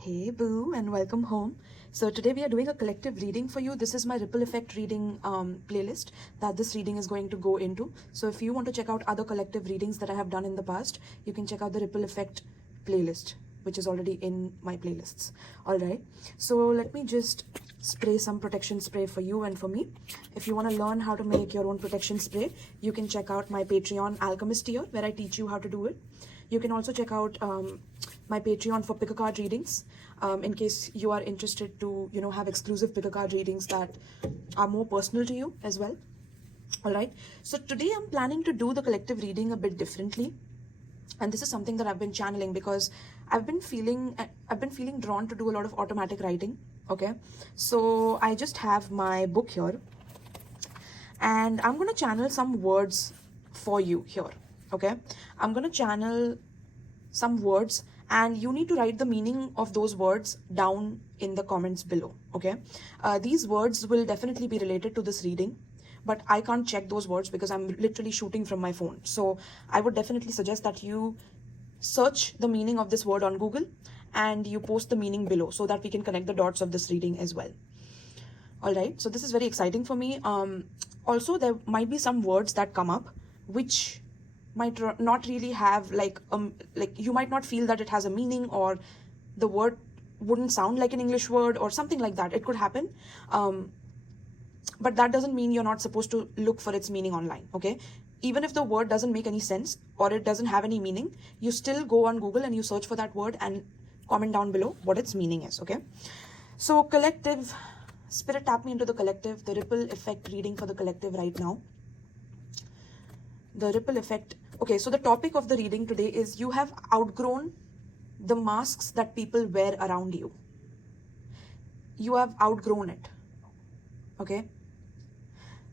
Hey boo, and welcome home. So today we are doing a collective reading for you. This is my ripple effect reading playlist that this reading is going to go into. So if you want to check out other collective readings that I have done in the past, you can check out the ripple effect playlist, which is already in my playlists. All right, so let me just spray some protection spray for you and for me. If you want to learn how to make your own protection spray, you can check out my Patreon Alchemist tier, where I teach you how to do it. You can also check out my Patreon for pick a card readings, in case you are interested to have exclusive pick a card readings that are more personal to you as well. All right, so today I'm planning to do the collective reading a bit differently, and this is something that I've been channeling because I've been feeling drawn to do a lot of automatic writing. Okay, so I just have my book here, and I'm going to channel some words for you here. Okay, I'm going to channel some words, and you need to write the meaning of those words down in the comments below. Okay, these words will definitely be related to this reading, but I can't check those words because I'm literally shooting from my phone. So I would definitely suggest that you search the meaning of this word on Google and you post the meaning below so that we can connect the dots of this reading as well. All right, so this is very exciting for me. Also, there might be some words that come up which might not really have like you might not feel that it has a meaning, or the word wouldn't sound like an English word or something like that. It could happen, but that doesn't mean you're not supposed to look for its meaning online. Okay, even if the word doesn't make any sense or it doesn't have any meaning, you still go on Google and you search for that word and comment down below what its meaning is. Okay, so collective spirit, tap me into the collective, the ripple effect reading for the collective right now. The ripple effect. Okay, so the topic of the reading today is you have outgrown the masks that people wear around you. You have outgrown it. Okay,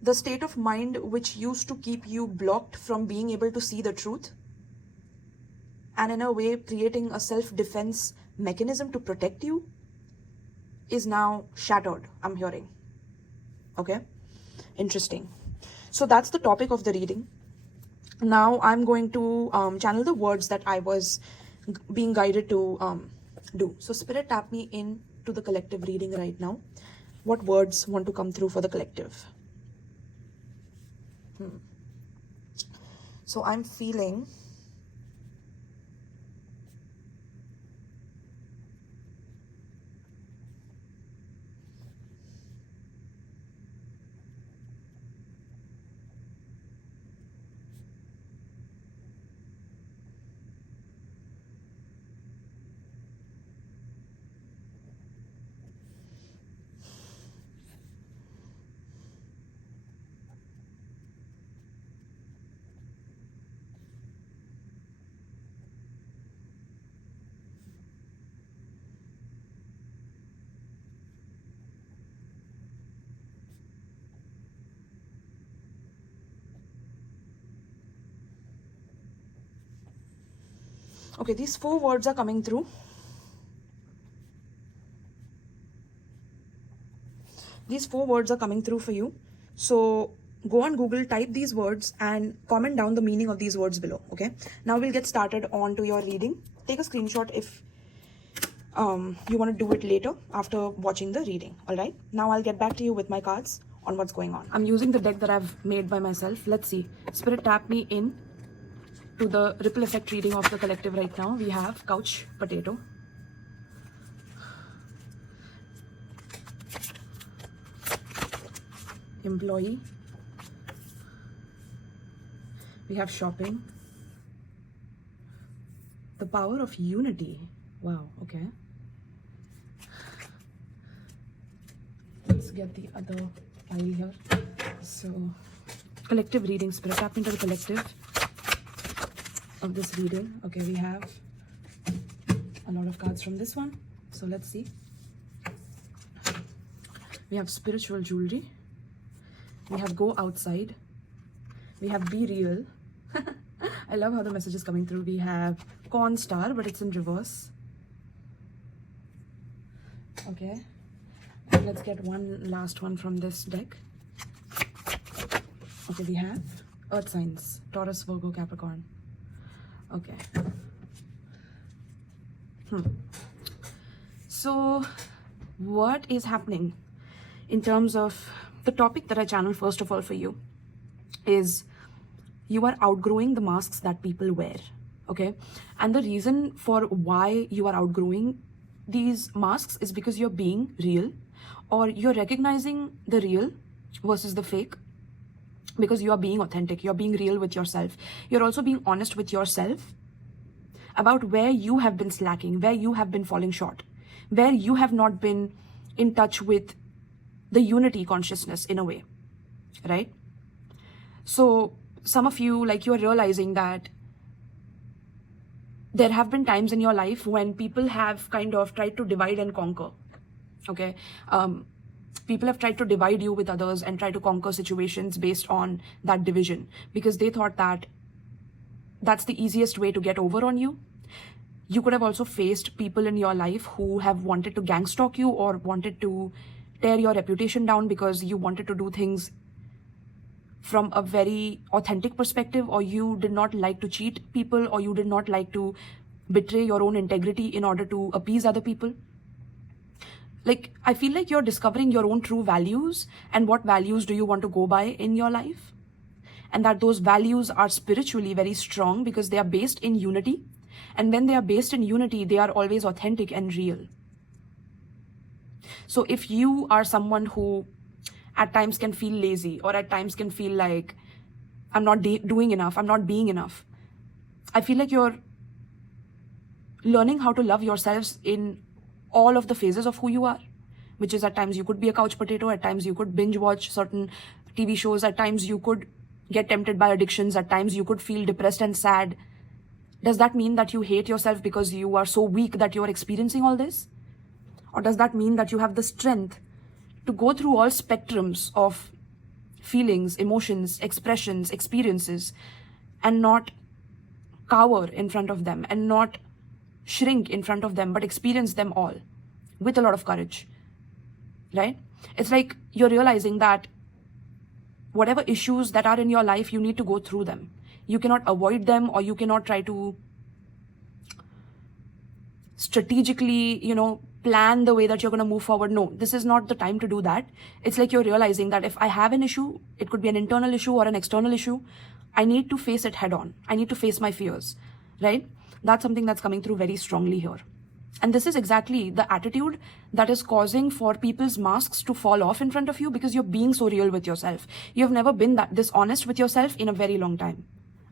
the state of mind which used to keep you blocked from being able to see the truth, and in a way creating a self-defense mechanism to protect you, is now shattered, I'm hearing. Okay, interesting. So that's the topic of the reading. Now I'm going to channel the words that I was being guided to do. So spirit, tap me in to the collective reading right now. What words want to come through for the collective? So I'm feeling okay, these 4 words are coming through. These 4 words are coming through for you. So go on Google, type these words and comment down the meaning of these words below. Okay, now we'll get started on to your reading. Take a screenshot if you want to do it later after watching the reading. All right, now I'll get back to you with my cards on what's going on. I'm using the deck that I've made by myself. Let's see. Spirit, tap me in to the ripple effect reading of the collective right now. We have couch potato, employee, we have shopping, the power of unity. Wow, okay, let's get the other pile here. So collective reading, spirit, tap into the collective of this reading. Okay, we have a lot of cards from this one, so let's see. We have spiritual jewelry, we have go outside, we have be real. I love how the message is coming through. We have corn star, but it's in reverse. Okay, let's get one last one from this deck. Okay, we have earth signs, Taurus, Virgo, Capricorn. Okay, So what is happening in terms of the topic that I channeled first of all for you is you are outgrowing the masks that people wear, okay? And the reason for why you are outgrowing these masks is because you're being real, or you're recognizing the real versus the fake, because you are being authentic, you're being real with yourself. You're also being honest with yourself about where you have been slacking, where you have been falling short, where you have not been in touch with the unity consciousness in a way, right? So some of you, like, you're realizing that there have been times in your life when people have kind of tried to divide and conquer, okay? People have tried to divide you with others and try to conquer situations based on that division, because they thought that that's the easiest way to get over on you. You could have also faced people in your life who have wanted to gang stalk you or wanted to tear your reputation down because you wanted to do things from a very authentic perspective, or you did not like to cheat people, or you did not like to betray your own integrity in order to appease other people. Like, I feel like you're discovering your own true values and what values do you want to go by in your life. And that those values are spiritually very strong because they are based in unity. And when they are based in unity, they are always authentic and real. So if you are someone who at times can feel lazy, or at times can feel like I'm not doing enough, I'm not being enough, I feel like you're learning how to love yourselves in all of the phases of who you are, which is at times you could be a couch potato, at times you could binge watch certain TV shows, at times you could get tempted by addictions, at times you could feel depressed and sad. Does that mean that you hate yourself because you are so weak that you're experiencing all this? Or does that mean that you have the strength to go through all spectrums of feelings, emotions, expressions, experiences, and not cower in front of them and not shrink in front of them, but experience them all with a lot of courage, right? It's like you're realizing that whatever issues that are in your life, you need to go through them. You cannot avoid them, or you cannot try to strategically, plan the way that you're going to move forward. No, this is not the time to do that. It's like you're realizing that if I have an issue, it could be an internal issue or an external issue, I need to face it head on. I need to face my fears, right? That's something that's coming through very strongly here. And this is exactly the attitude that is causing for people's masks to fall off in front of you, because you're being so real with yourself. You've never been this honest with yourself in a very long time.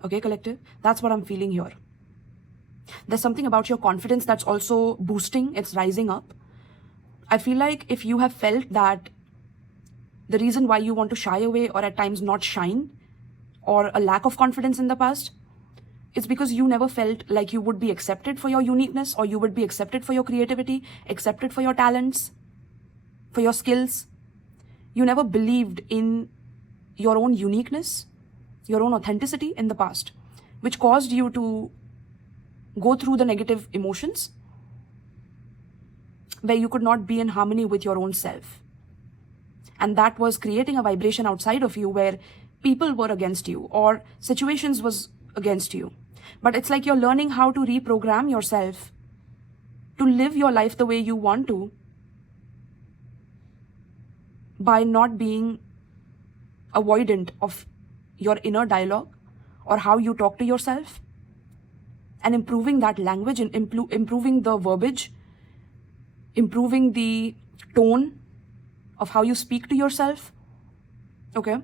Okay, collective? That's what I'm feeling here. There's something about your confidence that's also boosting, it's rising up. I feel like if you have felt that the reason why you want to shy away or at times not shine, or a lack of confidence in the past, it's because you never felt like you would be accepted for your uniqueness, or you would be accepted for your creativity, accepted for your talents, for your skills. You never believed in your own uniqueness, your own authenticity in the past, which caused you to go through the negative emotions where you could not be in harmony with your own self. And that was creating a vibration outside of you where people were against you or situations was against you. But it's like you're learning how to reprogram yourself to live your life the way you want to, by not being avoidant of your inner dialogue or how you talk to yourself, and improving that language and improving the verbiage, improving the tone of how you speak to yourself. Okay?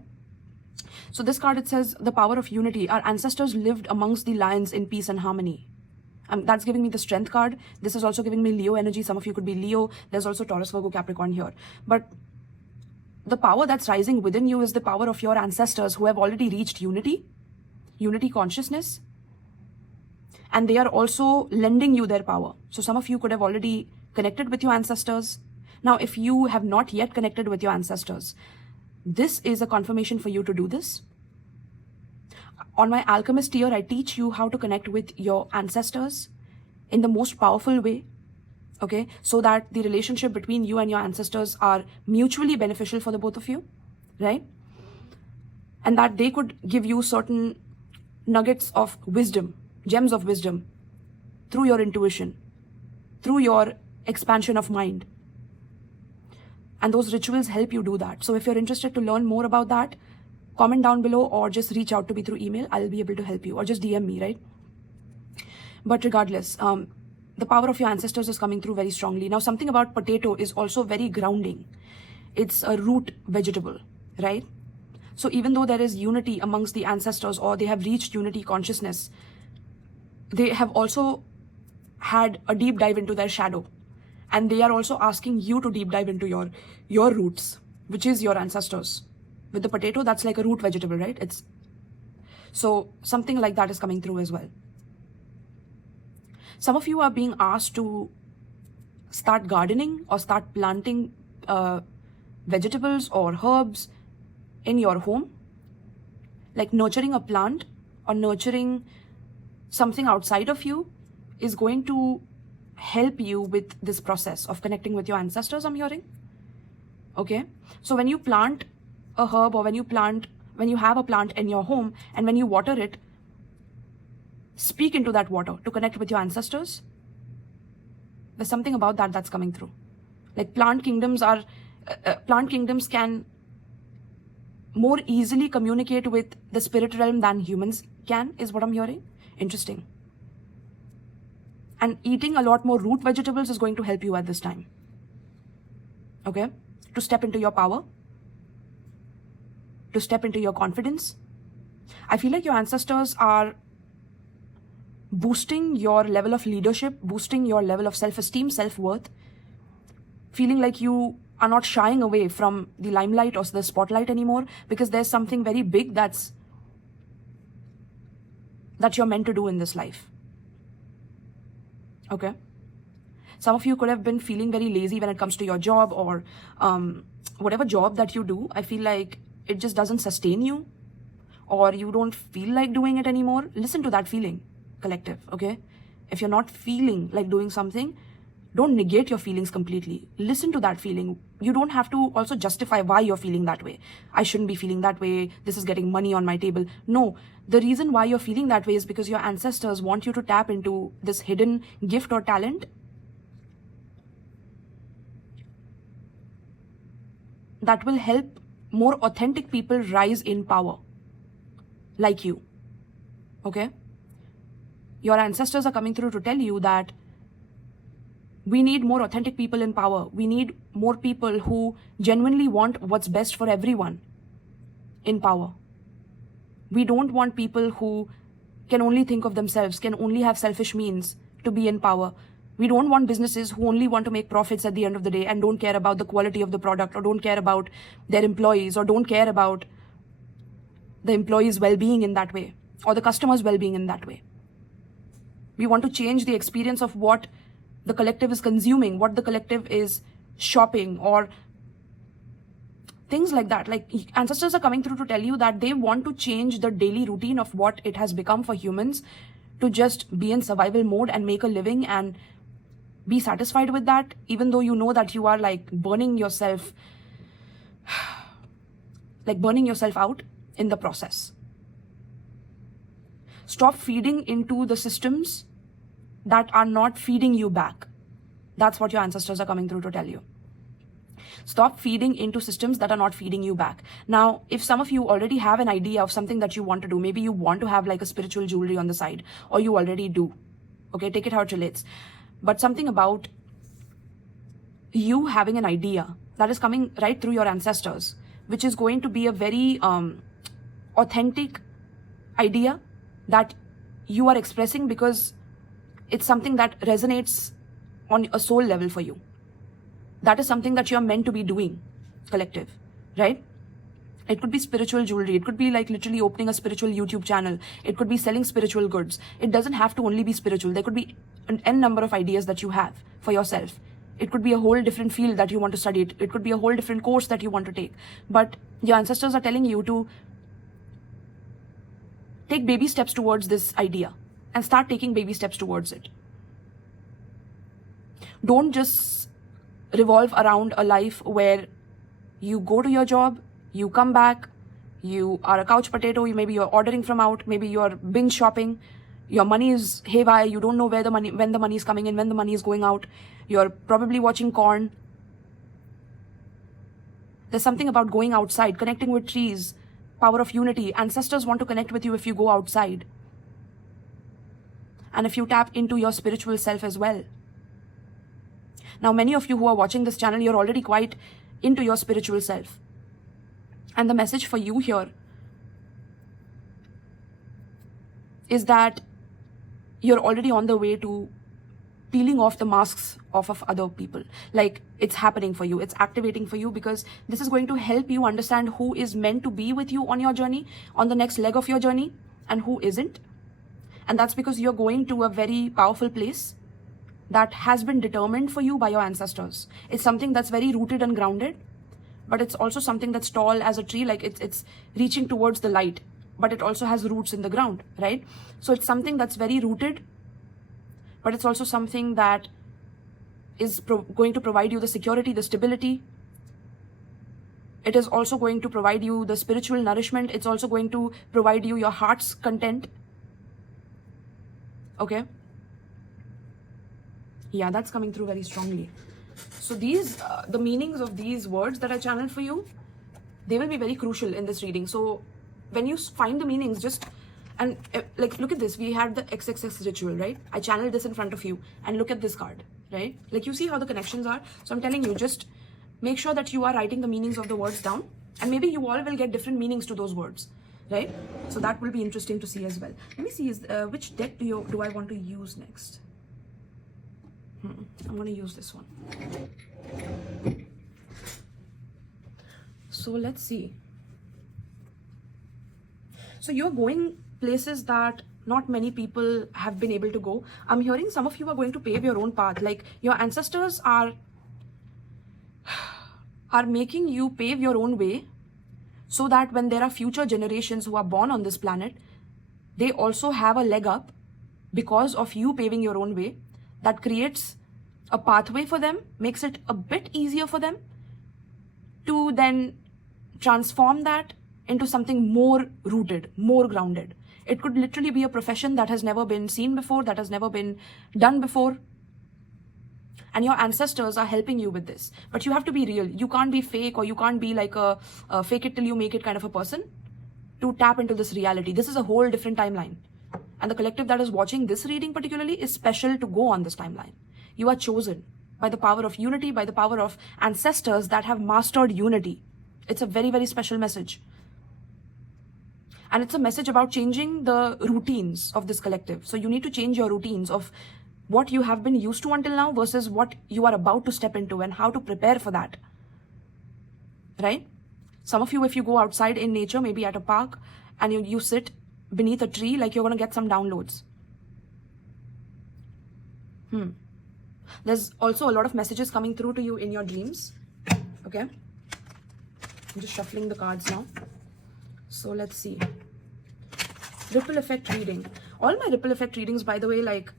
So this card, it says the power of unity. Our ancestors lived amongst the lions in peace and harmony. That's giving me the strength card. This is also giving me Leo energy. Some of you could be Leo. There's also Taurus, Virgo, Capricorn here. But the power that's rising within you is the power of your ancestors who have already reached unity consciousness. And they are also lending you their power. So some of you could have already connected with your ancestors. Now, if you have not yet connected with your ancestors, this is a confirmation for you to do this. On my Alchemist tier, I teach you how to connect with your ancestors in the most powerful way, okay? So that the relationship between you and your ancestors are mutually beneficial for the both of you, right? And that they could give you certain nuggets of wisdom, gems of wisdom, through your intuition, through your expansion of mind. And those rituals help you do that. So if you're interested to learn more about that, comment down below or just reach out to me through email. I'll be able to help you, or just DM me, right? But regardless, the power of your ancestors is coming through very strongly. Now, something about potato is also very grounding. It's a root vegetable, right? So even though there is unity amongst the ancestors, or they have reached unity consciousness, they have also had a deep dive into their shadow. And they are also asking you to deep dive into your roots, which is your ancestors. With the potato, that's like a root vegetable, right? So something like that is coming through as well. Some of you are being asked to start gardening or start planting vegetables or herbs in your home. Like nurturing a plant or nurturing something outside of you is going to help you with this process of connecting with your ancestors, I'm hearing. Okay, so when you plant a herb, or when you have a plant in your home, and when you water it, speak into that water to connect with your ancestors. There's something about that that's coming through. Like plant kingdoms can more easily communicate with the spirit realm than humans can, is what I'm hearing. Interesting. And eating a lot more root vegetables is going to help you at this time. Okay? To step into your power. To step into your confidence. I feel like your ancestors are boosting your level of leadership, boosting your level of self-esteem, self-worth. Feeling like you are not shying away from the limelight or the spotlight anymore, because there's something very big that you're meant to do in this life. Okay? Some of you could have been feeling very lazy when it comes to your job, or whatever job that you do. I feel like it just doesn't sustain you, or you don't feel like doing it anymore. Listen to that feeling, collective, okay? If you're not feeling like doing something, don't negate your feelings completely. Listen to that feeling. You don't have to also justify why you're feeling that way. I shouldn't be feeling that way. This is getting money on my table. No, the reason why you're feeling that way is because your ancestors want you to tap into this hidden gift or talent that will help more authentic people rise in power, like you. Okay? Your ancestors are coming through to tell you that we need more authentic people in power. We need more people who genuinely want what's best for everyone in power. We don't want people who can only think of themselves, can only have selfish means to be in power. We don't want businesses who only want to make profits at the end of the day and don't care about the quality of the product, or don't care about their employees, or don't care about the employees' well-being in that way, or the customers' well-being in that way. We want to change the experience of what the collective is consuming, what the collective is shopping, or things like that. Like ancestors are coming through to tell you that they want to change the daily routine of what it has become for humans to just be in survival mode and make a living and be satisfied with that, even though you know that you are like burning yourself out in the process. Stop feeding into the systems that are not feeding you back. That's what your ancestors are coming through to tell you. Stop feeding into systems that are not feeding you back. Now, if some of you already have an idea of something that you want to do, maybe you want to have like a spiritual jewelry on the side, or you already do. Okay, take it how it relates. But something about you having an idea that is coming right through your ancestors, which is going to be a very authentic idea that you are expressing because it's something that resonates on a soul level for you. That is something that you're meant to be doing, collective, right? It could be spiritual jewelry. It could be like literally opening a spiritual YouTube channel. It could be selling spiritual goods. It doesn't have to only be spiritual. There could be an n number of ideas that you have for yourself. It could be a whole different field that you want to study. It could be a whole different course that you want to take. But your ancestors are telling you to take baby steps towards this idea and start taking baby steps towards it. Don't just revolve around a life where you go to your job, you come back, you are a couch potato, maybe you're ordering from out, maybe you're binge shopping. Your money is haywire. You don't know when the money is coming in, when the money is going out. You're probably watching corn. There's something about going outside, connecting with trees, power of unity. Ancestors want to connect with you if you go outside. And if you tap into your spiritual self as well. Now, many of you who are watching this channel, you're already quite into your spiritual self. And the message for you here is that you're already on the way to peeling off the masks off of other people. Like, it's happening for you, it's activating for you, because this is going to help you understand who is meant to be with you on your journey, on the next leg of your journey, and who isn't. And that's because you're going to a very powerful place that has been determined for you by your ancestors. It's something that's very rooted and grounded, but it's also something that's tall as a tree, like it's reaching towards the light, but it also has roots in the ground, right? So it's something that's very rooted, but it's also something that is going to provide you the security, the stability. It is also going to provide you the spiritual nourishment. It's also going to provide you your heart's content. Okay? Yeah, that's coming through very strongly. So these, the meanings of these words that I channeled for you, they will be very crucial in this reading. So when you find the meanings, just, and like, look at this. We had the XXX ritual, right? I channeled this in front of you, and look at this card, right? Like, you see how the connections are. So I'm telling you, just make sure that you are writing the meanings of the words down, and maybe you all will get different meanings to those words, right? So that will be interesting to see as well. Let me see, which deck do I want to use next? I'm going to use this one. So let's see. So you're going places that not many people have been able to go. I'm hearing some of you are going to pave your own path. Like, your ancestors are making you pave your own way, so that when there are future generations who are born on this planet, they also have a leg up because of you paving your own way. That creates a pathway for them, makes it a bit easier for them to then transform that into something more rooted, more grounded. It could literally be a profession that has never been seen before, that has never been done before. And your ancestors are helping you with this. But you have to be real. You can't be fake, or you can't be like a fake it till you make it kind of a person to tap into this reality. This is a whole different timeline. And the collective that is watching this reading particularly is special to go on this timeline. You are chosen by the power of unity, by the power of ancestors that have mastered unity. It's a very, very special message. And it's a message about changing the routines of this collective. So you need to change your routines of what you have been used to until now versus what you are about to step into, and how to prepare for that. Right? Some of you, if you go outside in nature, maybe at a park, and you sit beneath a tree, like, you're going to get some downloads. There's also a lot of messages coming through to you in your dreams. Okay? I'm just shuffling the cards now. So let's see. Ripple effect reading. All my ripple effect readings, by the way, like,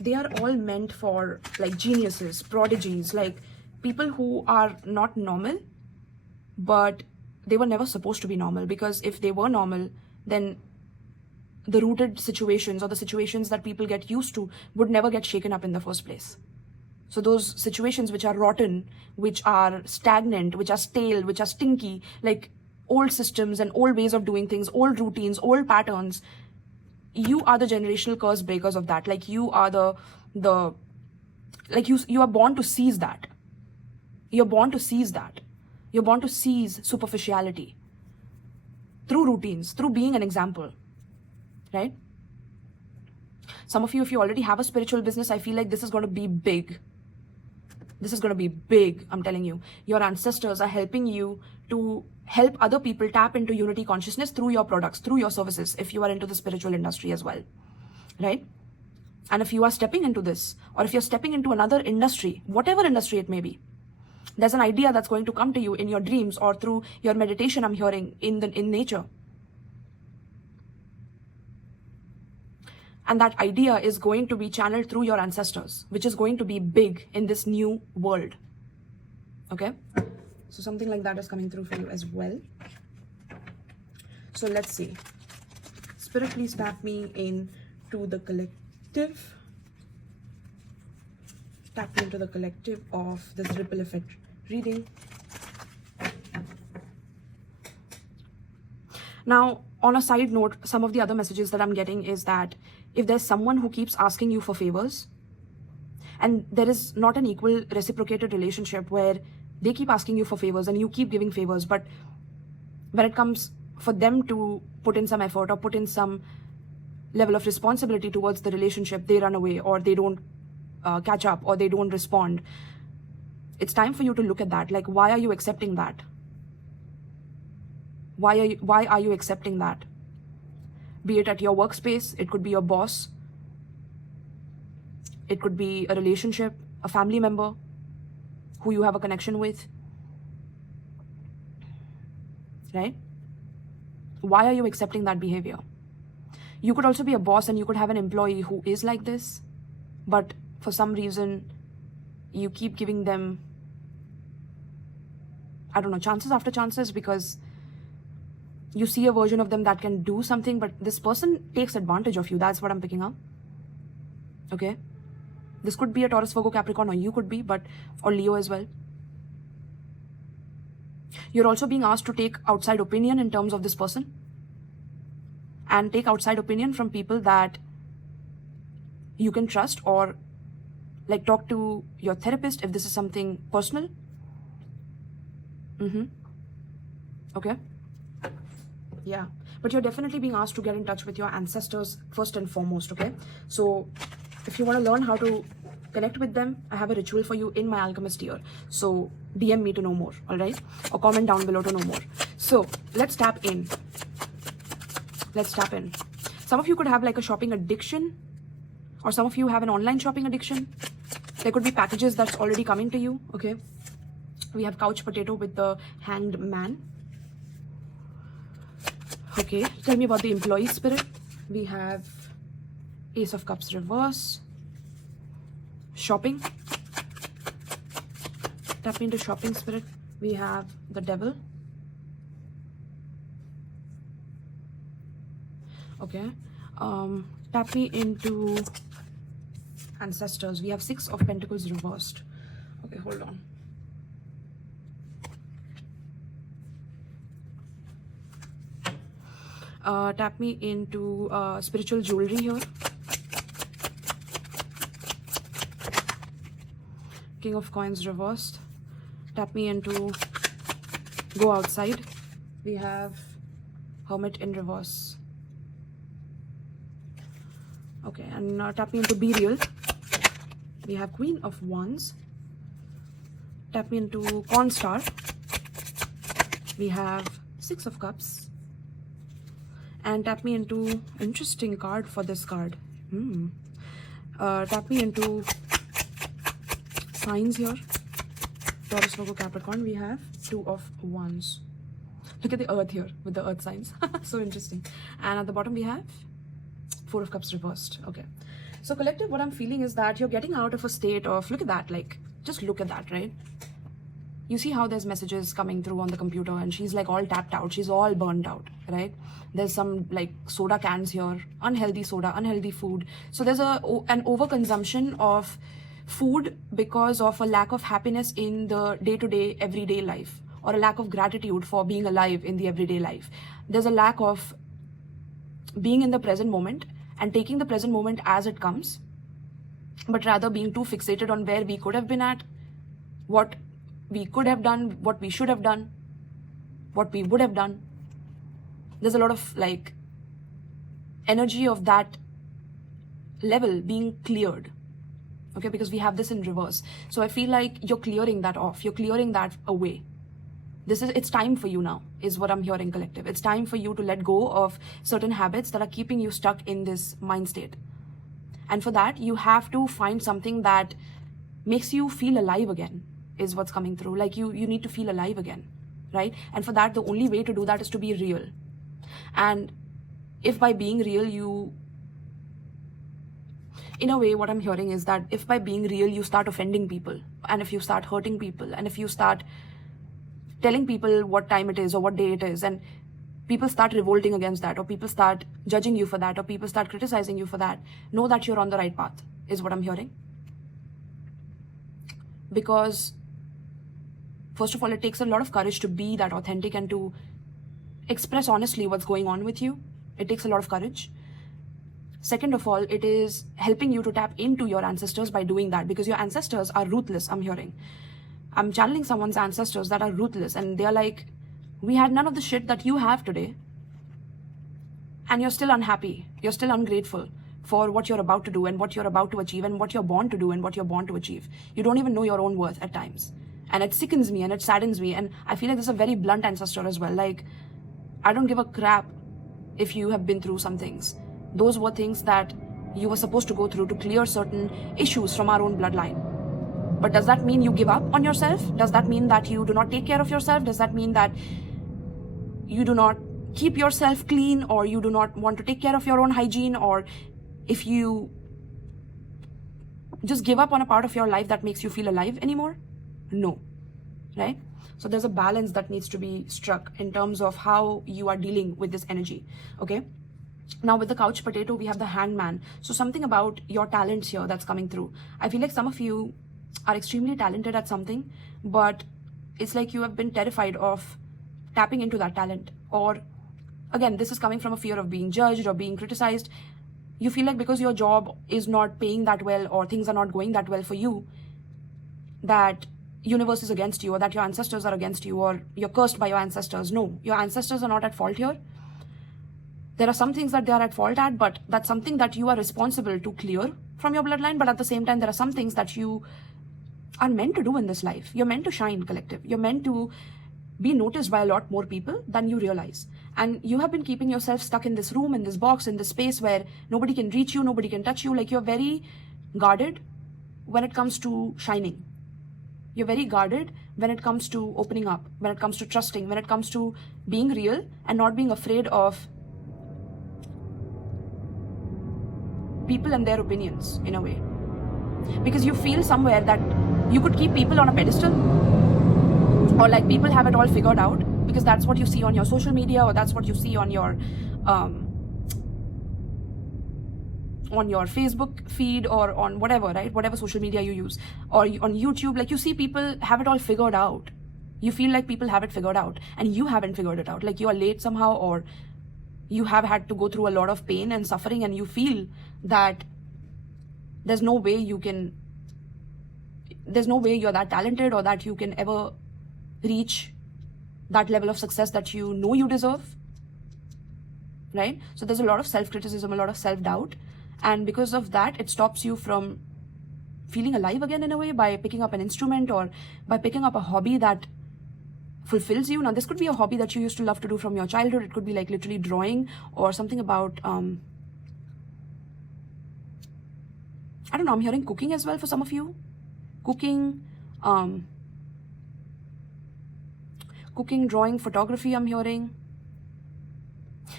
they are all meant for like geniuses, prodigies, like people who are not normal, but they were never supposed to be normal, because if they were normal, then the rooted situations, or the situations that people get used to, would never get shaken up in the first place. So those situations which are rotten, which are stagnant, which are stale, which are stinky, like old systems and old ways of doing things, old routines, old patterns, you are the generational curse breakers of that. Like, you are you are born to seize that. You're born to seize that. You're born to seize superficiality through routines, through being an example, right? Some of you, if you already have a spiritual business, I feel like this is going to be big. This is going to be big, I'm telling you. Your ancestors are helping you to help other people tap into unity consciousness through your products, through your services, if you are into the spiritual industry as well, right? And if you are stepping into this, or if you're stepping into another industry, whatever industry it may be, there's an idea that's going to come to you in your dreams or through your meditation, I'm hearing, in nature. And that idea is going to be channeled through your ancestors, which is going to be big in this new world. Okay? So something like that is coming through for you as well. So let's see. Spirit, please tap me in to the collective. Tap into the collective of this ripple effect reading. Now, on a side note, some of the other messages that I'm getting is that if there's someone who keeps asking you for favors, and there is not an equal reciprocated relationship where they keep asking you for favors and you keep giving favors, but when it comes for them to put in some effort or put in some level of responsibility towards the relationship, they run away or they don't catch up or they don't respond. It's time for you to look at that. Like, why are you accepting that? Why are you accepting that? Be it at your workspace, it could be your boss, it could be a relationship, a family member who you have a connection with, right? Why are you accepting that behavior? You could also be a boss and you could have an employee who is like this, but for some reason you keep giving them, I don't know, chances after chances because you see a version of them that can do something, but this person takes advantage of you. That's what I'm picking up. Okay? This could be a Taurus, Virgo, Capricorn, or you could be, or Leo as well. You're also being asked to take outside opinion in terms of this person. And take outside opinion from people that you can trust, or like talk to your therapist if this is something personal. Okay. Yeah, but you're definitely being asked to get in touch with your ancestors first and foremost, okay? So if you want to learn how to connect with them, I have a ritual for you in my Alchemist tier. So DM me to know more, all right? Or comment down below to know more. So let's tap in. Let's tap in. Some of you could have like a shopping addiction, or some of you have an online shopping addiction. There could be packages that's already coming to you, okay? We have couch potato with the hanged man. Okay, tell me about the employee spirit. We have Ace of Cups reverse. Shopping. Tap into shopping spirit. We have the devil. Okay. Tap me into ancestors. We have Six of Pentacles reversed. Okay, hold on. Tap me into spiritual jewelry here. King of Coins reversed. Tap me into go outside. We have Hermit in reverse. Okay, and tap me into be real. We have Queen of Wands. Tap me into Corn Star. We have Six of Cups. And tap me into interesting card for this card. Tap me into signs here. Taurus, Virgo, Capricorn. We have Two of Wands. Look at the earth here with the earth signs. So interesting. And at the bottom we have Four of Cups reversed. Okay. So collective, what I'm feeling is that you're getting out of a state of, look at that, like, just look at that, right? You see how there's messages coming through on the computer and she's like all tapped out. She's all burned out, right? There's some like soda cans here, unhealthy soda, unhealthy food. So there's an overconsumption of food because of a lack of happiness in the day-to-day, everyday life, or a lack of gratitude for being alive in the everyday life. There's a lack of being in the present moment and taking the present moment as it comes, but rather being too fixated on where we could have been at, what we could have done, what we should have done, what we would have done. There's a lot of like energy of that level being cleared, okay, because we have this in reverse. So I feel like you're clearing that off, you're clearing that away. It's time for you now, is what I'm hearing, collective. It's time for you to let go of certain habits that are keeping you stuck in this mind state. And for that, you have to find something that makes you feel alive again, is what's coming through. Like you need to feel alive again, right? And for that, the only way to do that is to be real. And if by being real, in a way, what I'm hearing is that if by being real, you start offending people, and if you start hurting people, and if you start telling people what time it is or what day it is, and people start revolting against that, or people start judging you for that, or people start criticizing you for that, know that you're on the right path, is what I'm hearing. Because first of all, it takes a lot of courage to be that authentic and to express honestly what's going on with you. It takes a lot of courage. Second of all, it is helping you to tap into your ancestors by doing that, because your ancestors are ruthless, I'm hearing. I'm channeling someone's ancestors that are ruthless, and they're like, we had none of the shit that you have today, and you're still unhappy, you're still ungrateful for what you're about to do and what you're about to achieve and what you're born to do and what you're born to achieve. You don't even know your own worth at times. And it sickens me and it saddens me, and I feel like this is a very blunt ancestor as well. Like, I don't give a crap if you have been through some things. Those were things that you were supposed to go through to clear certain issues from our own bloodline. But does that mean you give up on yourself? Does that mean that you do not take care of yourself? Does that mean that you do not keep yourself clean, or you do not want to take care of your own hygiene, or if you just give up on a part of your life that makes you feel alive anymore? No, right? So there's a balance that needs to be struck in terms of how you are dealing with this energy, okay? Now with the couch potato, we have the hangman. So something about your talents here that's coming through. I feel like some of you are extremely talented at something, but it's like you have been terrified of tapping into that talent. Or again, this is coming from a fear of being judged or being criticized. You feel like because your job is not paying that well, or things are not going that well for you, that universe is against you, or that your ancestors are against you, or you're cursed by your ancestors. No, your ancestors are not at fault here. There are some things that they are at fault at, but that's something that you are responsible to clear from your bloodline. But at the same time, there are some things that you are meant to do in this life. You're meant to shine, collective. You're meant to be noticed by a lot more people than you realize. And you have been keeping yourself stuck in this room, in this box, in this space where nobody can reach you, nobody can touch you. Like, you're very guarded when it comes to shining. You're very guarded when it comes to opening up, when it comes to trusting, when it comes to being real and not being afraid of people and their opinions, in a way. Because you feel somewhere that you could keep people on a pedestal, or like people have it all figured out, because that's what you see on your social media, or that's what you see on your Facebook feed, or on whatever, right? Whatever social media you use, or on YouTube. Like, you see people have it all figured out. You feel like people have it figured out, and you haven't figured it out. Like, you are late somehow, or you have had to go through a lot of pain and suffering, and you feel that there's no way you're that talented, or that you can ever reach that level of success that you know you deserve, right? So there's a lot of self-criticism, a lot of self-doubt, and because of that, it stops you from feeling alive again, in a way, by picking up an instrument or by picking up a hobby that fulfills you. Now, this could be a hobby that you used to love to do from your childhood. It could be like literally drawing, or something about I don't know, I'm hearing cooking as well for some of you. Cooking, drawing, photography, I'm hearing.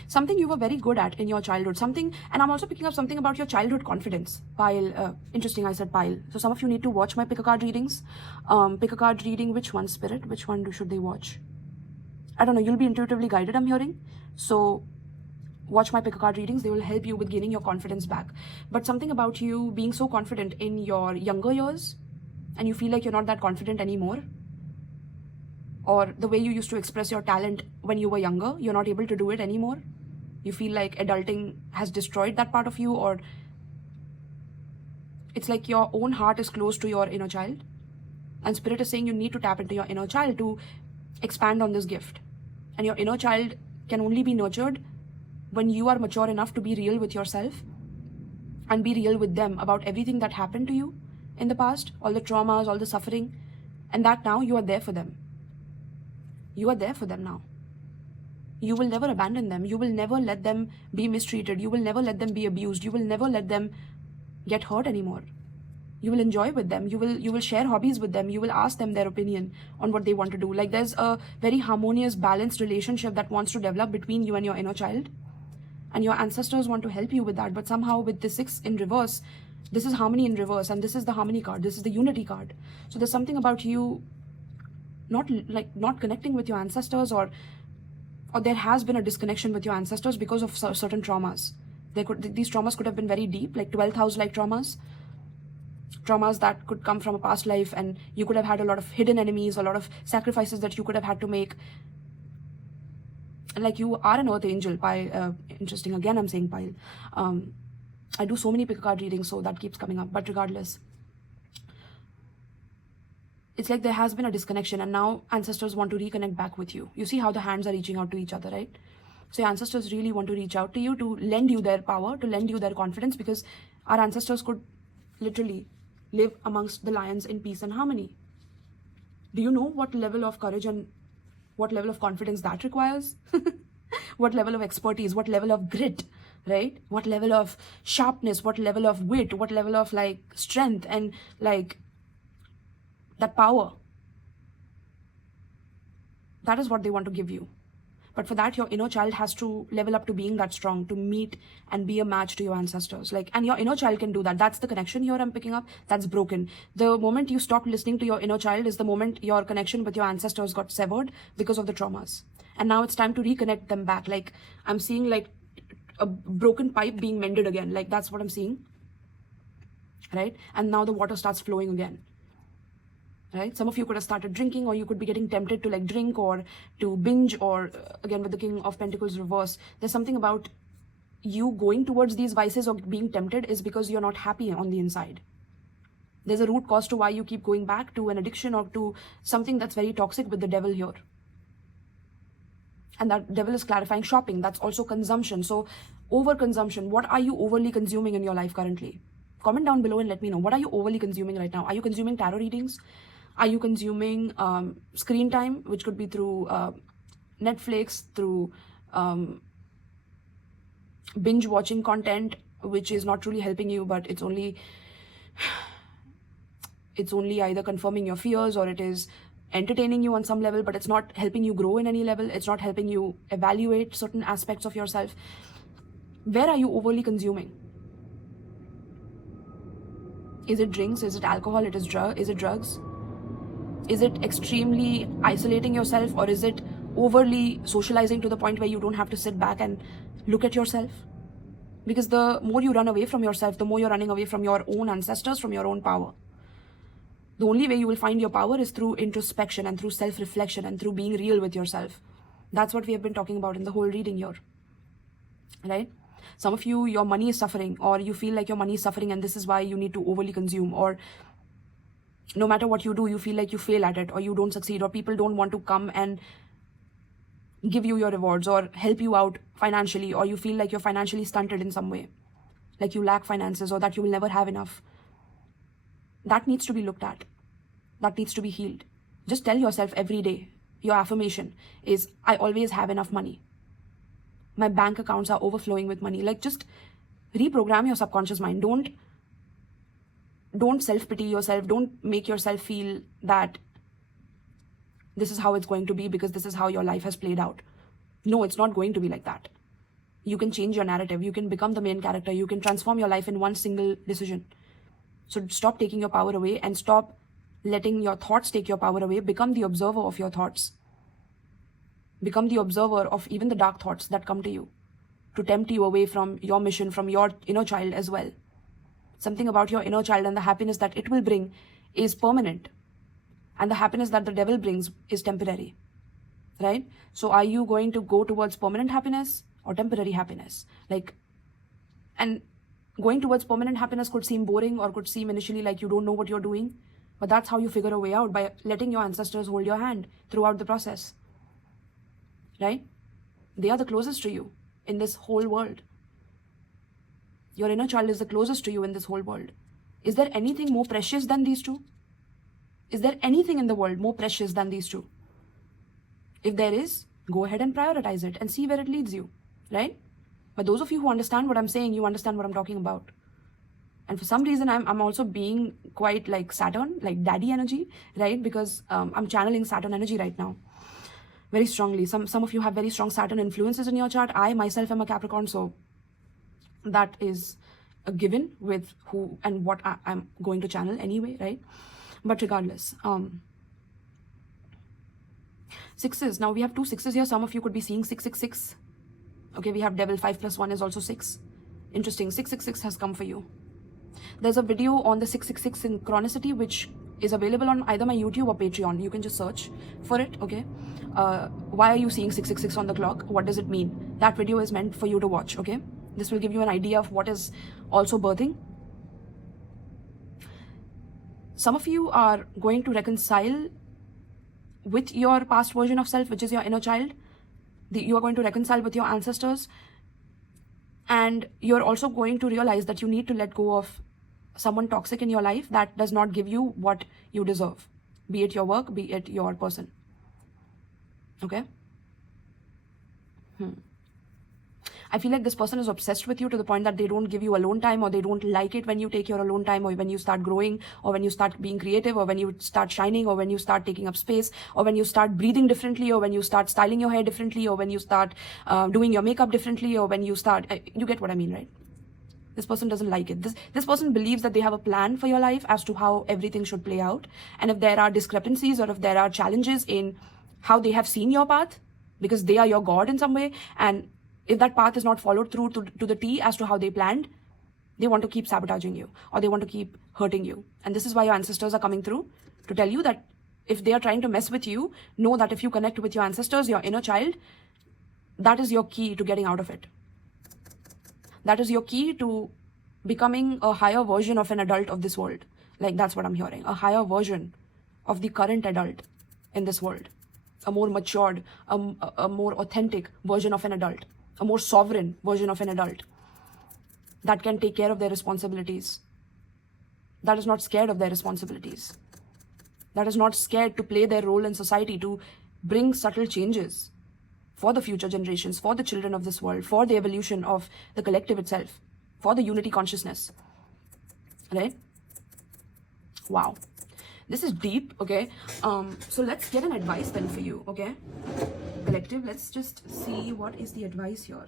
Something you were very good at in your childhood. Something, and I'm also picking up something about your childhood confidence. Pile, interesting, I said pile. So some of you need to watch my pick a card readings. Pick a card reading, which one, Spirit? Which one should they watch? I don't know, you'll be intuitively guided, I'm hearing. So watch my pick a card readings. They will help you with gaining your confidence back. But something about you being so confident in your younger years, and you feel like you're not that confident anymore, or the way you used to express your talent when you were younger, you're not able to do it anymore. You feel like adulting has destroyed that part of you, or it's like your own heart is closed to your inner child, and Spirit is saying you need to tap into your inner child to expand on this gift. And your inner child can only be nurtured when you are mature enough to be real with yourself and be real with them about everything that happened to you in the past, all the traumas, all the suffering, and that now you are there for them. You are there for them now. You will never abandon them. You will never let them be mistreated. You will never let them be abused. You will never let them get hurt anymore. You will enjoy with them. You will share hobbies with them. You will ask them their opinion on what they want to do. Like, there's a very harmonious, balanced relationship that wants to develop between you and your inner child. And your ancestors want to help you with that. But somehow with the 6 in reverse, this is harmony in reverse, and this is the harmony card. This is the unity card. So there's something about you not connecting with your ancestors, or or there has been a disconnection with your ancestors because of certain traumas. These traumas could have been very deep, like 12th house like traumas that could come from a past life, and you could have had a lot of hidden enemies, a lot of sacrifices that you could have had to make. And like, you are an earth angel. Interesting, again I'm saying pile. I do so many pick a card readings, so that keeps coming up. But regardless, it's like there has been a disconnection, and now ancestors want to reconnect back with you. You see how the hands are reaching out to each other, right? So your ancestors really want to reach out to you, to lend you their power, to lend you their confidence, because our ancestors could literally live amongst the lions in peace and harmony. Do you know what level of courage and what level of confidence that requires? What level of expertise, what level of grit, right? What level of sharpness, what level of wit, what level of like strength and like that power. That is what they want to give you. But for that, your inner child has to level up to being that strong, to meet and be a match to your ancestors. Like, and your inner child can do that. That's the connection here I'm picking up. That's broken. The moment you stop listening to your inner child is the moment your connection with your ancestors got severed because of the traumas. And now it's time to reconnect them back. Like, I'm seeing like a broken pipe being mended again. Like, that's what I'm seeing. Right? And now the water starts flowing again. Right? Some of you could have started drinking, or you could be getting tempted to like drink or to binge, or again with the King of Pentacles reverse. There's something about you going towards these vices or being tempted is because you're not happy on the inside. There's a root cause to why you keep going back to an addiction or to something that's very toxic with the devil here. And that devil is clarifying shopping. That's also consumption. So overconsumption. What are you overly consuming in your life currently? Comment down below and let me know. What are you overly consuming right now? Are you consuming tarot readings? Are you consuming screen time, which could be through Netflix, through binge watching content, which is not truly helping you, but it's only either confirming your fears or it is entertaining you on some level, but it's not helping you grow in any level. It's not helping you evaluate certain aspects of yourself. Where are you overly consuming? Is it drinks? Is it alcohol? Is it drugs? Is it extremely isolating yourself, or is it overly socializing to the point where you don't have to sit back and look at yourself? Because the more you run away from yourself, the more you're running away from your own ancestors, from your own power. The only way you will find your power is through introspection and through self-reflection and through being real with yourself. That's what we have been talking about in the whole reading here, right? Some of you, your money is suffering, or you feel like your money is suffering and this is why you need to overly consume, or no matter what you do, you feel like you fail at it, or you don't succeed, or people don't want to come and give you your rewards or help you out financially, or you feel like you're financially stunted in some way, like you lack finances or that you will never have enough. That needs to be looked at. That needs to be healed. Just tell yourself every day, your affirmation is, I always have enough money. My bank accounts are overflowing with money. Like, just reprogram your subconscious mind. Don't self-pity yourself. Don't make yourself feel that this is how it's going to be because this is how your life has played out. No, it's not going to be like that. You can change your narrative. You can become the main character. You can transform your life in one single decision. So stop taking your power away and stop letting your thoughts take your power away. Become the observer of your thoughts. Become the observer of even the dark thoughts that come to you to tempt you away from your mission, from your inner child as well. Something about your inner child and the happiness that it will bring is permanent. And the happiness that the devil brings is temporary. Right? So are you going to go towards permanent happiness or temporary happiness? And going towards permanent happiness could seem boring or could seem initially like you don't know what you're doing. But that's how you figure a way out, by letting your ancestors hold your hand throughout the process. Right? They are the closest to you in this whole world. Your inner child is the closest to you in this whole world. Is there anything more precious than these two? Is there anything in the world more precious than these two? If there is, go ahead and prioritize it and see where it leads you, right? But those of you who understand what I'm saying, you understand what I'm talking about. And for some reason, I'm also being quite like Saturn, like daddy energy, right? Because I'm channeling Saturn energy right now very strongly. Some of you have very strong Saturn influences in your chart. I myself am a Capricorn, so that is a given with who and what I'm going to channel anyway, right? But regardless, Sixes. Now we have 2 sixes here. Some of you could be seeing 666. Okay, we have devil. 5 plus 1 is also 6. Interesting. 666 has come for you. There's a video on the 666 synchronicity which is available on either my YouTube or Patreon. You can just search for it. Okay. Why are you seeing 666 on the clock? What does it mean? That video is meant for you to watch. Okay. This will give you an idea of what is also birthing. Some of you are going to reconcile with your past version of self, which is your inner child. You are going to reconcile with your ancestors. And you're also going to realize that you need to let go of someone toxic in your life that does not give you what you deserve. Be it your work, be it your person. Okay? I feel like this person is obsessed with you to the point that they don't give you alone time, or they don't like it when you take your alone time, or when you start growing, or when you start being creative, or when you start shining, or when you start taking up space, or when you start breathing differently, or when you start styling your hair differently, or when you start doing your makeup differently, or when you start, you get what I mean, right? This person doesn't like it. This person believes that they have a plan for your life as to how everything should play out. And if there are discrepancies, or if there are challenges in how they have seen your path, because they are your God in some way, and if that path is not followed through to the T as to how they planned, they want to keep sabotaging you, or they want to keep hurting you. And this is why your ancestors are coming through to tell you that if they are trying to mess with you, know that if you connect with your ancestors, your inner child, that is your key to getting out of it. That is your key to becoming a higher version of an adult of this world. Like, that's what I'm hearing. A higher version of the current adult in this world. A more matured, a more authentic version of an adult. A more sovereign version of an adult that can take care of their responsibilities, that is not scared of their responsibilities, that is not scared to play their role in society, to bring subtle changes for the future generations, for the children of this world, for the evolution of the collective itself, for the unity consciousness. Right? Wow. This is deep, okay? So let's get an advice then for you, okay? Collective, let's just see what is the advice here.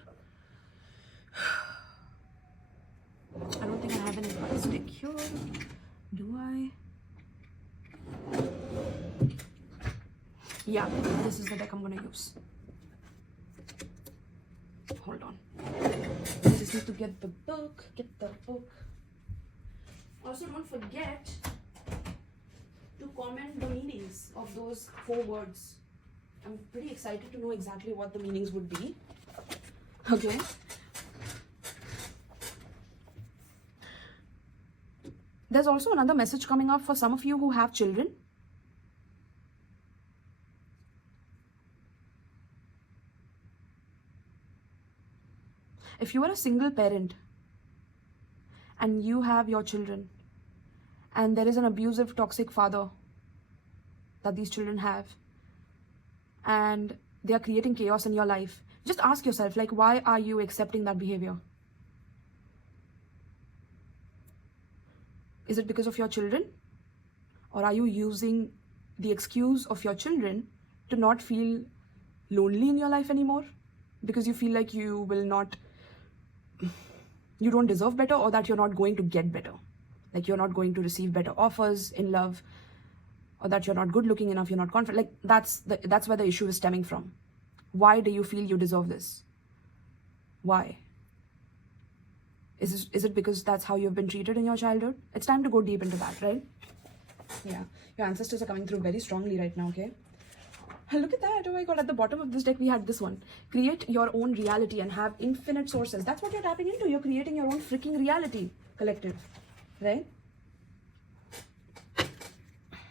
I don't think I have an advice deck here. Do I? Yeah, this is the deck I'm gonna use. Hold on. I just need to get the book. Also, don't forget to comment the meanings of those 4 words. I'm pretty excited to know exactly what the meanings would be. Okay. There's also another message coming up for some of you who have children. If you are a single parent and you have your children, and there is an abusive, toxic father that these children have, and they are creating chaos in your life, just ask yourself, like, why are you accepting that behavior? Is it because of your children? Or are you using the excuse of your children to not feel lonely in your life anymore? Because you feel like you don't deserve better, or that you're not going to get better. Like, you're not going to receive better offers in love, or that you're not good looking enough, you're not confident. Like, that's where the issue is stemming from. Why do you feel you deserve this? Why? Is it because that's how you've been treated in your childhood? It's time to go deep into that, right? Yeah, your ancestors are coming through very strongly right now, okay? Look at that. Oh my god, at the bottom of this deck we had this one. Create your own reality and have infinite sources. That's what you're tapping into. You're creating your own freaking reality, collective, right?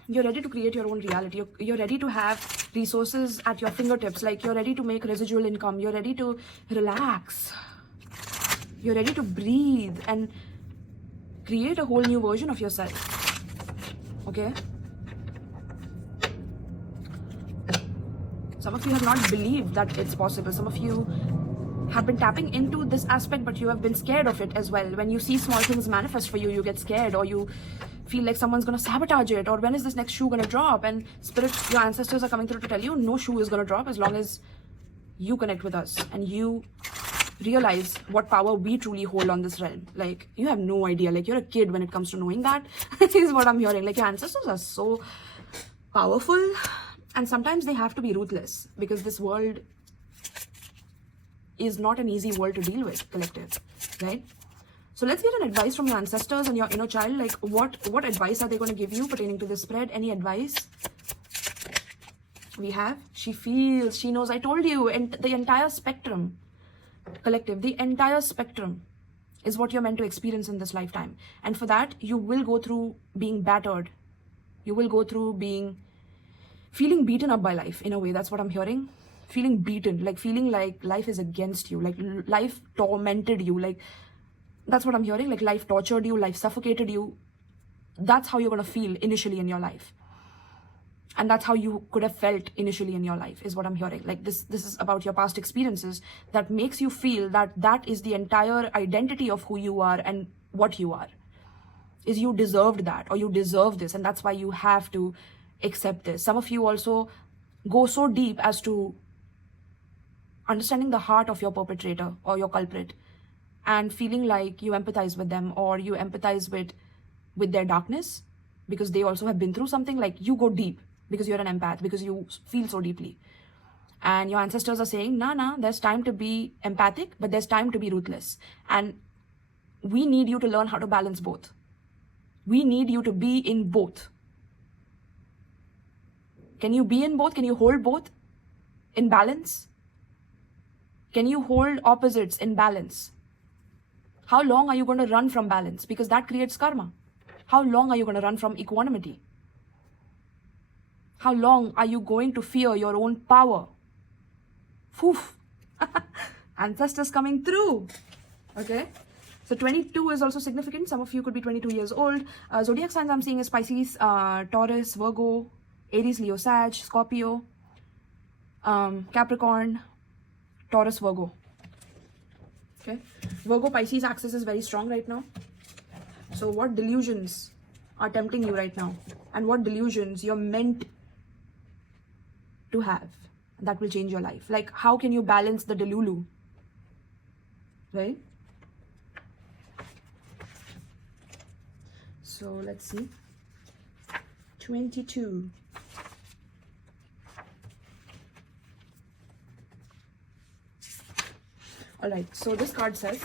You're ready to create your own reality. You're ready to have resources at your fingertips. Like, you're ready to make residual income. You're ready to relax. You're ready to breathe and create a whole new version of yourself. Okay? Some of you have not believed that it's possible. Some of you have been tapping into this aspect, but you have been scared of it as well. When you see small things manifest for you, you get scared, or you feel like someone's gonna sabotage it, or when is this next shoe gonna drop? And spirit, your ancestors are coming through to tell you no shoe is gonna drop as long as you connect with us and you realize what power we truly hold on this realm. Like, you have no idea. Like, you're a kid when it comes to knowing that. Is what I'm hearing. Like, your ancestors are so powerful, And sometimes they have to be ruthless, because this world is not an easy world to deal with, collective, right? So let's get an advice from your ancestors and your inner child. Like, what advice are they going to give you pertaining to this spread? Any advice? We have, she feels, she knows, I told you, and the entire spectrum, collective, the entire spectrum is what you're meant to experience in this lifetime. And for that, you will go through being battered. You will go through feeling beaten up by life, in a way. That's what I'm hearing. Feeling beaten, like feeling like life is against you, like life tormented you, like that's what I'm hearing. Like life tortured you, life suffocated you. That's how you're going to feel initially in your life. And that's how you could have felt initially in your life, is what I'm hearing. Like this is about your past experiences that makes you feel that is the entire identity of who you are and what you are. Is you deserved that, or you deserve this, and that's why you have to accept this. Some of you also go so deep as to understanding the heart of your perpetrator or your culprit and feeling like you empathize with them, or you empathize with their darkness, because they also have been through something. Like you go deep because you're an empath, because you feel so deeply. And your ancestors are saying, nah, there's time to be empathic, but there's time to be ruthless. And we need you to learn how to balance both. We need you to be in both. Can you be in both? Can you hold both in balance? Can you hold opposites in balance? How long are you going to run from balance? Because that creates karma. How long are you going to run from equanimity? How long are you going to fear your own power? Poof. Ancestors coming through. Okay. So 22 is also significant. Some of you could be 22 years old. Zodiac signs I'm seeing is Pisces, Taurus, Virgo, Aries, Leo, Sag, Scorpio, Capricorn, Taurus, Virgo. Okay. Virgo Pisces axis is very strong right now. So what delusions are tempting you right now? And what delusions you're meant to have that will change your life? Like, how can you balance the delulu? Right? So let's see. 22. All right, so this card says,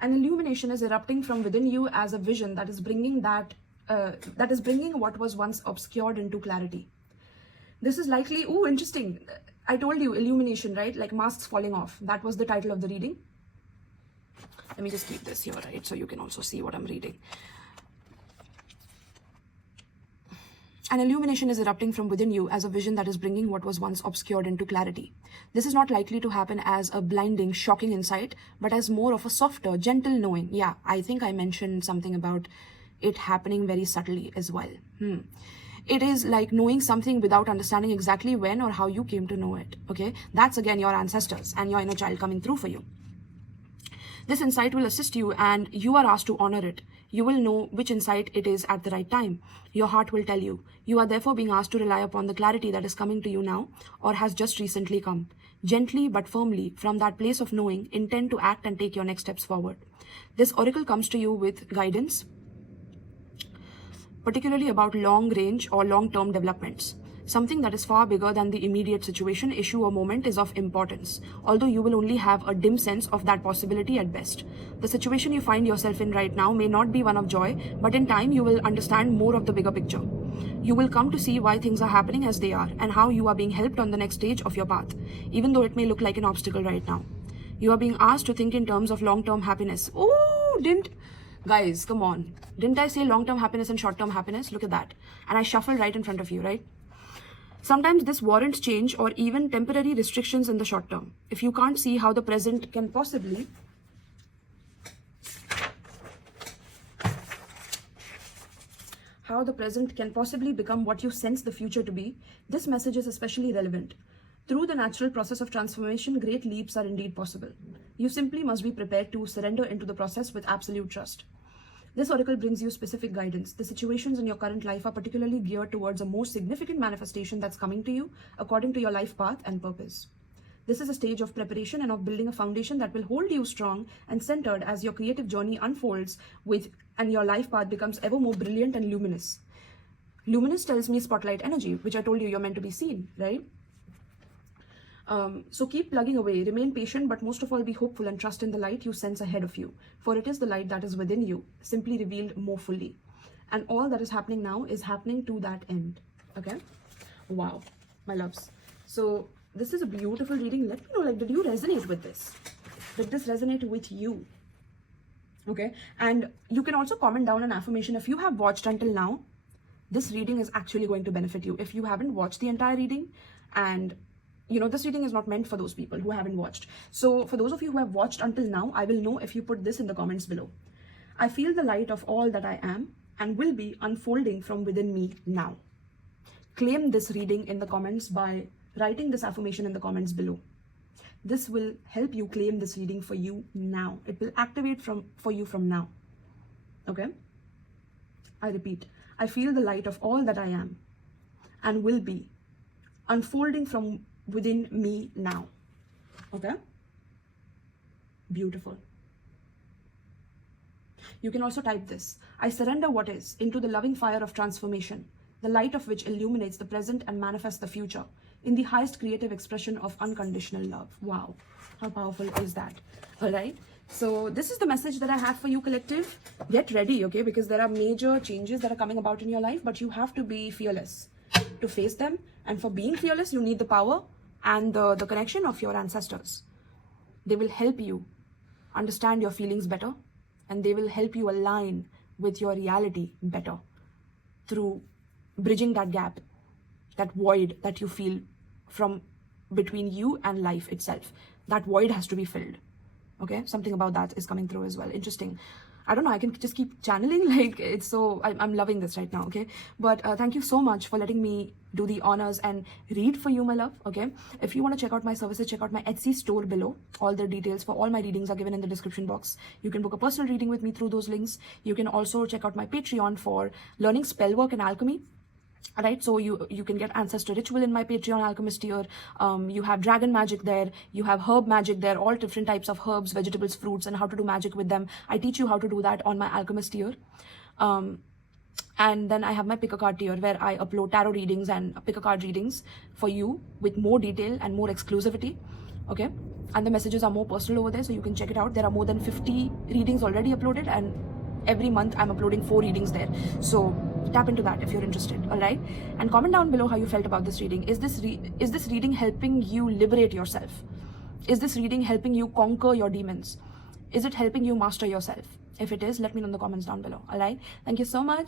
an illumination is erupting from within you as a vision that is bringing what was once obscured into clarity. This is likely, interesting. I told you, illumination, right? Like masks falling off. That was the title of the reading. Let me just keep this here, right? So you can also see what I'm reading. An illumination is erupting from within you as a vision that is bringing what was once obscured into clarity. This is not likely to happen as a blinding, shocking insight, but as more of a softer, gentle knowing. Yeah, I think I mentioned something about it happening very subtly as well. It is like knowing something without understanding exactly when or how you came to know it. Okay, that's again your ancestors and your inner child coming through for you. This insight will assist you, and you are asked to honor it. You will know which insight it is at the right time. Your heart will tell you. You are therefore being asked to rely upon the clarity that is coming to you now, or has just recently come. Gently but firmly, from that place of knowing, intend to act and take your next steps forward. This oracle comes to you with guidance, particularly about long range or long-term developments. Something that is far bigger than the immediate situation, issue, or moment is of importance, although you will only have a dim sense of that possibility at best. The situation you find yourself in right now may not be one of joy, but in time you will understand more of the bigger picture. You will come to see why things are happening as they are, and how you are being helped on the next stage of your path, even though it may look like an obstacle right now. You are being asked to think in terms of long-term happiness. Guys, come on. Didn't I say long-term happiness and short-term happiness? Look at that. And I shuffled right in front of you, right? Sometimes this warrants change or even temporary restrictions in the short term. If you can't see how the present can possibly become what you sense the future to be, this message is especially relevant. Through the natural process of transformation, great leaps are indeed possible. You simply must be prepared to surrender into the process with absolute trust. This oracle brings you specific guidance. The situations in your current life are particularly geared towards a more significant manifestation that's coming to you according to your life path and purpose. This is a stage of preparation and of building a foundation that will hold you strong and centered as your creative journey unfolds and your life path becomes ever more brilliant and luminous. Luminous tells me spotlight energy, which I told you you're meant to be seen, right? So keep plugging away, remain patient, but most of all be hopeful and trust in the light you sense ahead of you. For it is the light that is within you, simply revealed more fully. And all that is happening now is happening to that end, okay? Wow, my loves. So this is a beautiful reading. Let me know, like, did you resonate with this? Did this resonate with you? Okay, and you can also comment down an affirmation. If you have watched until now, this reading is actually going to benefit you. If you haven't watched the entire reading, and you know, this reading is not meant for those people who haven't watched. So for those of you who have watched until now, I will know if you put this in the comments below. I feel the light of all that I am and will be unfolding from within me now. Claim this reading in the comments by writing this affirmation in the comments below. This will help you claim this reading for you now. It will activate for you from now. Okay? I repeat, I feel the light of all that I am and will be unfolding from within me now. Okay? Beautiful. You can also type this. I surrender what is into the loving fire of transformation, the light of which illuminates the present and manifests the future in the highest creative expression of unconditional love. Wow, how powerful is that? All right, so this is the message that I have for you, collective. Get ready, okay, because there are major changes that are coming about in your life, but you have to be fearless to face them. And for being fearless, you need the power and the connection of your ancestors. They will help you understand your feelings better, and they will help you align with your reality better through bridging that gap, that void that you feel from between you and life itself. That void has to be filled. Okay, something about that is coming through as well. Interesting. I don't know, I can just keep channeling, like, it's so, I'm loving this right now, okay? But thank you so much for letting me do the honors and read for you, my love, okay? If you want to check out my services, check out my Etsy store below. All the details for all my readings are given in the description box. You can book a personal reading with me through those links. You can also check out my Patreon for learning spell work and alchemy. Right, so you can get Ancestor Ritual in my Patreon Alchemist tier. You have Dragon Magic there. You have Herb Magic there. All different types of herbs, vegetables, fruits, and how to do magic with them. I teach you how to do that on my Alchemist tier. And then I have my Pick a Card tier, where I upload tarot readings and pick a card readings for you with more detail and more exclusivity. Okay, and the messages are more personal over there, so you can check it out. There are more than 50 readings already uploaded, and every month I'm uploading 4 readings there. So tap into that if you're interested. All right, and comment down below how you felt about this reading. Is this reading helping you liberate yourself? Is this reading helping you conquer your demons? Is it helping you master yourself? If it is, let me know in the comments down below. All right, thank you so much.